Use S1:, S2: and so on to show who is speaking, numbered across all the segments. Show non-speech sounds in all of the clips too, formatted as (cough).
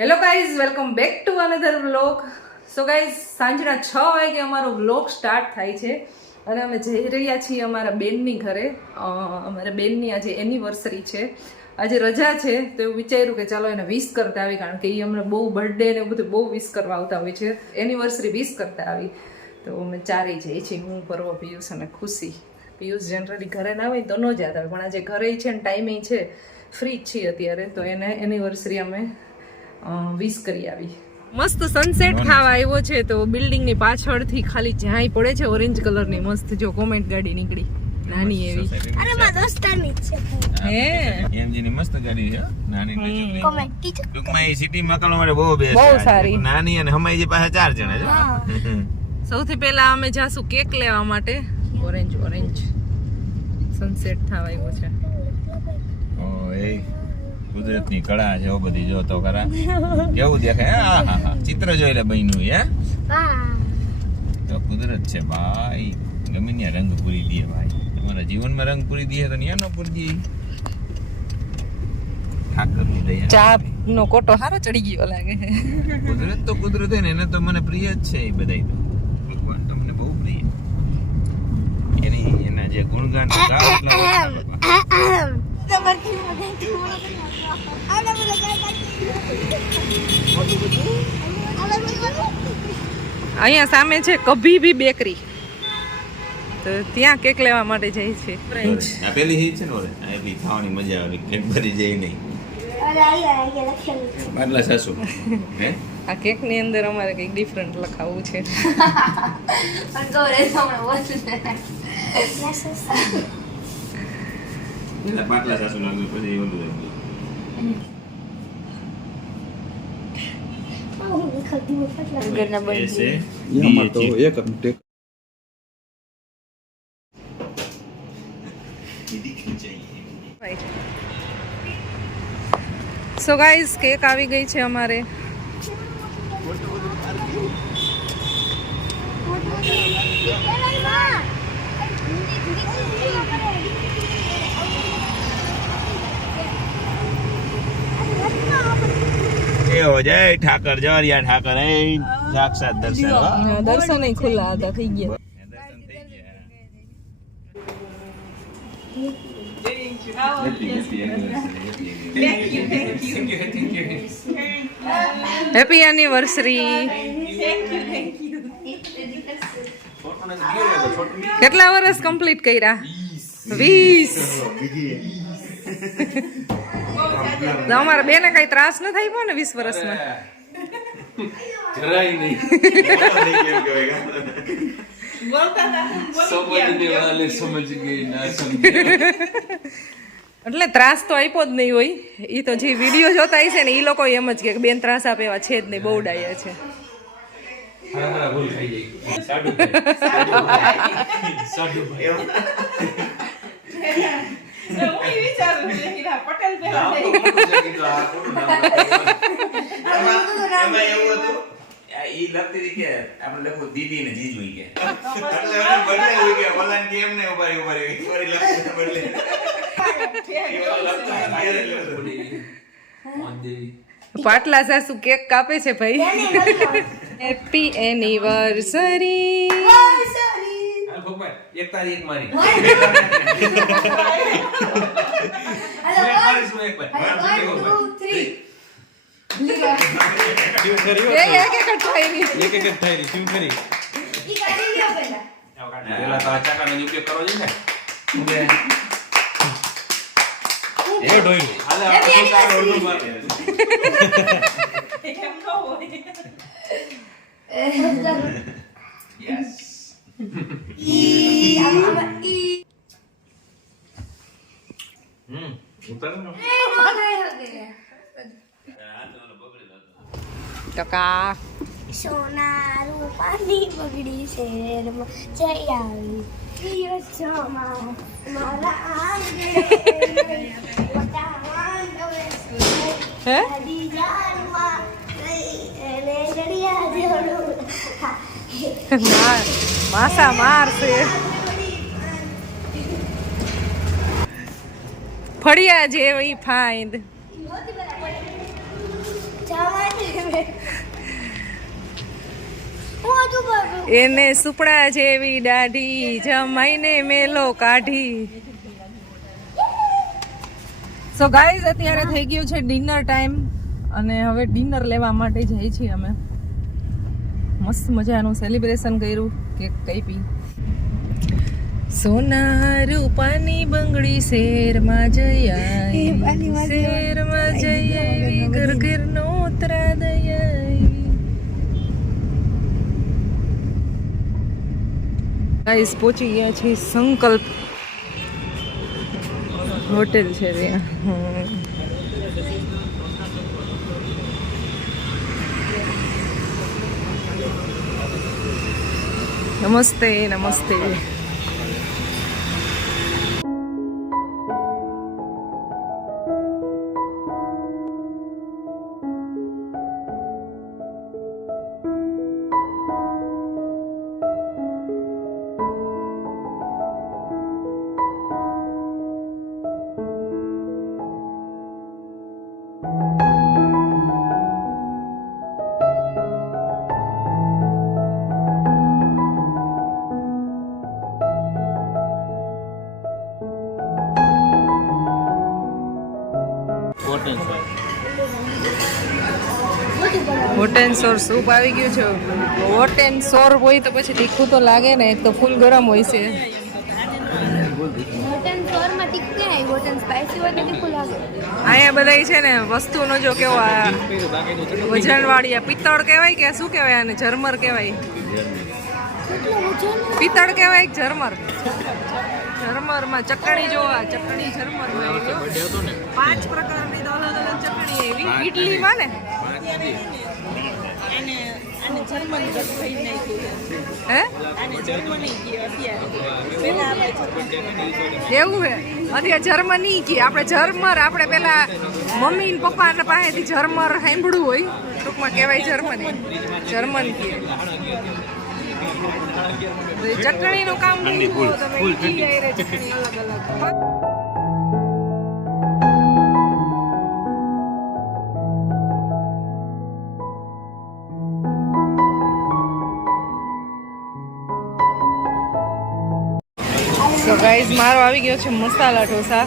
S1: Hello guys welcome back to another vlog so guys સાંજના છ વાગે અમારો વ્લોગ સ્ટાર્ટ થાય છે. અને અમે જઈ રહ્યા છીએ અમારા બેનની ઘરે. અમારા બેનની આજે એનિવર્સરી છે. આજે રજા છે, તો એવું વિચાર્યું કે ચાલો એને વિશ કરતા આવી કારણ કે એ અમને બહુ બર્થડે ને એવું બધું બહુ વિશ કરવા આવતા હોય છે. એનિવર્સરી વિશ કરતા આવી. તો અમે ચારેય જઈએ છીએ, હું, પર્વ, પિયુષ અને ખુશી. પિયુષ જનરલી ઘરે ના હોય તો ન જ યાદ આવે, પણ આજે ઘરે છે ને ટાઈમે છે. ફ્રી જ છીએ અત્યારે, તો એને એનિવર્સરી અમે વિશ કરી આવી. મસ્ત સનસેટ ખાવા આવ્યો છે તો બિલ્ડિંગની પાછળથી ખાલી જ્યાંય પડે છે ઓરેન્જ કલરની મસ્ત જો કોમેન્ટ ગાડી નીકળી. નાની એવી.
S2: અરે મારા દોસ્તારની છે.
S1: હે
S3: એમજી ની મસ્ત ગાડી છે નાની ની.
S2: કોમેન્ટ
S3: ટૂંકમાં એ સિટી મકાનો માટે બહુ બેસ્ટ
S1: બહુ સારી.
S3: નાની અને હમાઈ જે પાસે ચાર જણા છે
S1: સૌથી પહેલા અમે જાશું કેક લેવા માટે. ઓરેન્જ ઓરેન્જ સનસેટ થવા આવ્યો છે.
S3: ઓ એ. કુદરતની કળા છે બધી જો તો ખરા. કેવું દેખાય? ચિત્ર જોઈ લે બહેનું હે? તો કુદરત છે ભાઈ. ગમે ત્યાં રંગ પૂરી દે ભાઈ. તમારા જીવનમાં રંગ પૂરી દે તો ન્યા નો પૂરી દે.
S1: ચા નો કોટો હારો ચડી ગયો લાગે.
S3: કુદરત તો કુદરત હે ને એને તો મને પ્રિય જ છે એ બધાય તો. ભગવાન તો મને બહુ પ્રિય. એની એના જે ગુણગાન ગાવ એટલે.
S1: અહીંયા સામે છે કભી ભી બેકરી. તો ત્યાં કેક લેવા માટે જઈ છે.
S3: આ પેલી હી છે ને ઓરે? આ એટલી ખાવાની મજા આવે કેક ભરી જાય નહીં.
S2: છે
S3: બાટલા સાસુ. હે?
S1: આ કેકની અંદર અમારે કંઈક ડિફરન્ટ લખાવું છે.
S2: પણ ગૌરે હમણાં બોલશે
S3: બાટલા સાસુ લાગ્યું પછી ઓલું લાગ્યું
S2: ઘરના
S3: એ છે
S4: એમાં તો
S3: DHE.
S4: એક જ ટેક
S1: સો ગાઈઝ કેક આવી ગઈ છે અમારે
S3: જય. ઠાકર જવારિયા ઠાકર એ સાક્ષાત દર્શન.
S1: દર્શન ખુલ્લા હતા થઈ ગયા. હેપી એનિવર્સરી કેટલા વર્ષ કમ્પ્લીટ કર્યા? વીસ. (laughs) અમારા બેને કઈ ત્રાસ ન થાય ને વીસ વર્ષમાં
S5: જરાય નહીં. સમજને વાલે સમજ ગઈ ના સમજે
S1: એટલે ત્રાસ તો આપ્યો જ નહીં હોય. એ તો જે વીડિયો જોતા હશે ને એ લોકો એમ જ કે બેન ત્રાસ આપે એવા છે જ નહીં બહુ ડાયા છે.
S5: હા હા ભૂલ ખાઈ જાય સાડુ ભાઈ સાડુ
S3: એમાં એવું હતું ઈ લખતી હતી કે આપણે લખવું દીદી ને જીજુ કે. એટલે એને બદલે એવું કે ઓલાને કે એમને ઊભા ઊભા રહી. ફરી લખવાને બદલે. ઈ ઓલો લખતો હોય, ઘેર જ લખતો.
S5: ઓંદેરી
S1: પાટલા સાસુ કેક કાપે છે ભાઈ. હેપી એનિવર્સરી
S5: ભગવાન એક તારી (laughs) એક મારી પેલા તો આ ચાકાનો ઉપયોગ કરવો જોઈએ ને.
S4: એ ઢોઈ
S5: હાલે અડધું મારે. Yes. હમ ઉતારો ને.
S1: ટકા
S2: સોના રૂપાની બગડી શેરમાં જઈ આવી પ્રિય જમા મારા આંગણે મોટા વાંદરે
S1: હે
S2: નદી
S1: માસા મારશે ફળિયા જેવી
S2: ફાઇન્ડ
S1: એને સુપડા જેવી દાઢી જમાઈને મેલો કાઢી સો ગાઈઝ અત્યારે થઈ ગયું છે ડિનર ટાઈમ અને હવે ડિનર લેવા માટે જઈએ છીએ અમે. મસ્ત મજાનું સેલિબ્રેશન કર્યું કેક કાપી સોના રૂપાની બંગડી શેરમાં જઈ આવી શેરમાં જઈ આવી ઘર ઘર નો ઉતરા દઈ ગાઈસ પહોંચી ગયા છે સંકલ્પ. હોટેલ છે ત્યાં. नमस्ते नमस्ते. એન્ડ સોર સૂપ આવી ગયું છે. હોટ એન્ડ સોર હોય તો પછી તીખું તો લાગે ને એક તો ફૂલ ગરમ હોય છે. અહીંયા બધા છે ને વસ્તુનો જો કેવો વજનવાળી આ પિત્તળ કહેવાય કે શું કહેવાય આને? ઝરમર કહેવાય. પિત્તળ કહેવાય ઝરમર? ઝરમરમાં ચટણી જોવા ચટણી ઝરમરમાં પાંચ પ્રકારની અલગ અલગ ચટણી એવી. ઇડલીમાં ને? હે? એવું હે? અત્યારે જર્મની કે આપણે જર્મર આપણે પેલા મમ્મી ને પપ્પા પાસેથી જર્મર સાંભળ્યું હોય. ટૂંકમાં કહેવાય જર્મની. જર્મન કી ચટણીનું કામ નહીં તમે અલગ અલગ ગાઈઝ મારો આવી ગયો છે મસાલા ઢોસા.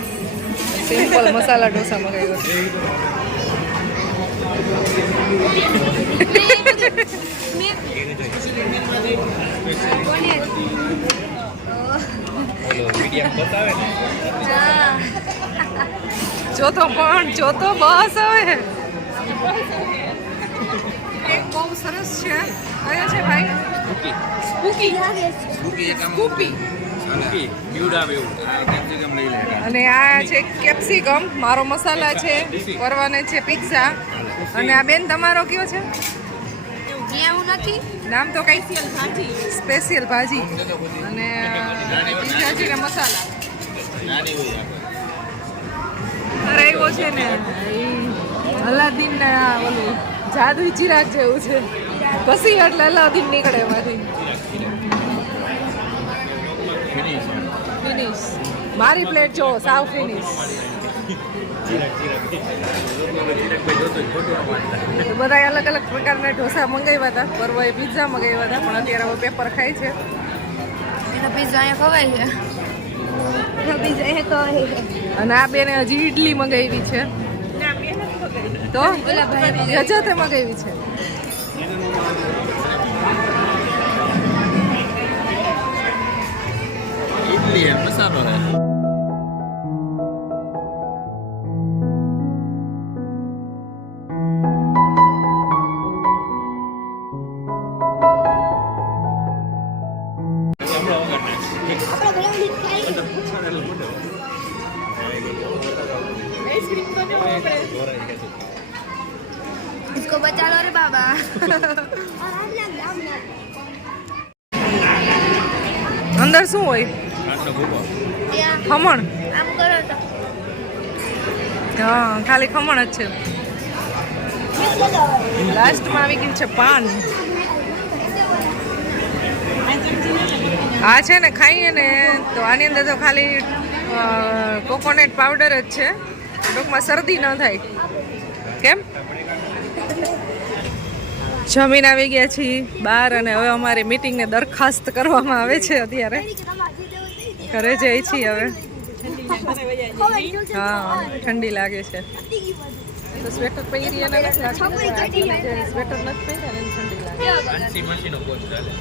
S1: સિમ્પલ મસાલા ઢોસા મગાવ્યો ચોથો પણ ચોથો બસ હવે. બહુ સરસ છે. કયો છે ભાઈ. સ્પૂકી સ્કૂપી અને આ છે કેપ્સિકમ. મારો મસાલા છે પરવાને છે પિઝા અને આ બેન તમારો કયો છે? નામ તો કઈ સ્પેશિયલ ભાજી. અને પિઝા છે ને મસાલા. આવ્યો એવો છે ને અલાદીન ના ઓલું જાદુ ચિરાગ જેવું છે. પછી એટલે અલાદીન નીકળે એમાંથી. ફિનિશ. મારી પ્લેટ જો સાવ ફિનિશ. બધા અલગ અલગ પ્રકારના ઢોસા મંગાવ્યા હતા. પરવાએ પિઝા મંગાવ્યા હતા પણ અત્યારે હવે પેપર ખાય છે.
S2: પીઝા અહીંયા ખવાય છે?
S1: અને આ બેને હજી ઈડલી મંગાવી છે. તો? રજતે મંગાવી છે.
S4: ઇડલી મસાલો હે
S2: इसको बचा लो रे बाबा
S1: અંદર શું હોય ખમણ? હા ખાલી ખમણ જ છે. લાસ્ટમાં આવી ગયું છે પાન. આ છે ને ખાઈએ ને તો આની અંદર તો ખાલી કોકોનટ પાવડર જ છે. ટૂંકમાં શરદી ન થાય. કેમ? જમીન આવી ગયા છીએ બહાર અને હવે અમારી મીટિંગને દરખાસ્ત કરવામાં આવે છે અત્યારે. ઘરે જઈએ છીએ હવે. હા ઠંડી લાગે છે. તો સ્વેટર પહેરી અને નથી લાગતું. જે સ્વેટર નથી પહેર્યા ને એને ઠંડી લાગે
S4: આંસી માસીનો કોચ ચાલે.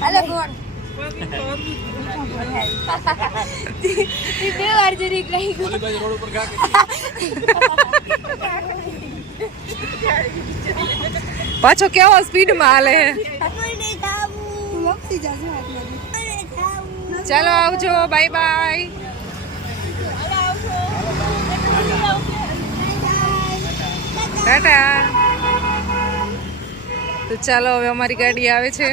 S2: હાલો ગોળ બે વાર જરી ગઈ
S4: ઓલી બાજુ રોડ ઉપર ઘા
S1: પાછો કેવો સ્પીડમાં હાલે (laughs) ચાલો આવજો બાય બાય. ટાટા. તો ચાલો હવે અમારી ગાડી આવે છે.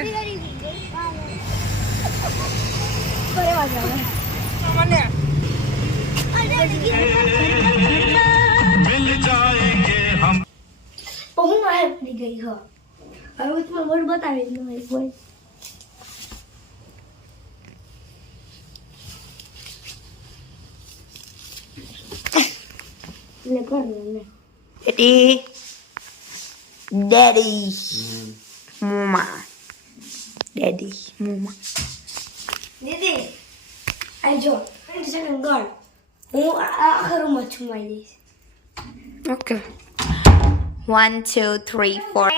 S6: હું મારે પડી ગઈ હવે તમે વર્ડ બતાવી દો એટલે કર ને
S2: Daddy. Daddy. Mama. Daddy. Mama.
S6: દીદી આ જો ગણ હું આ આખા રૂમમાં છુમાઈ દઈશ
S2: Okay. One, two, three, four.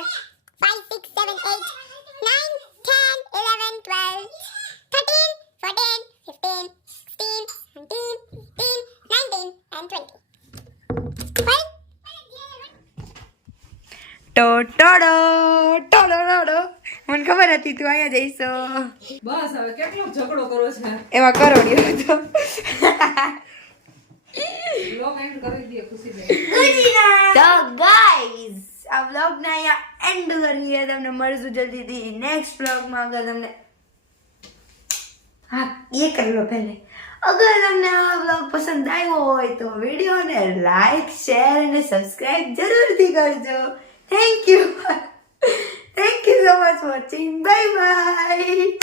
S2: ટો ટોડો ટોડો મને ખબર હતી તું અહીંયા જઈશો
S1: બસ હવે કેટલો ઝઘડો કરો છે?
S2: એમાં કરોડિયો હતો.
S1: લોગ એન્ડ કરી દઈએ ખુશી
S2: તો ગાઈઝ આ વ્લોગને અહીંયા એન્ડ કરીએ. તમને મળશું જલ્દીથી નેક્સ્ટ વ્લોગમાં અગર તમને હા એ કરી પહેલે. અગર તમને આ બ્લોગ પસંદ આવ્યો હોય તો વિડીયોને લાઈક શેર અને સબસ્ક્રાઇબ જરૂરથી કરજો. Thank you. (laughs) Thank you so much for watching. Bye bye.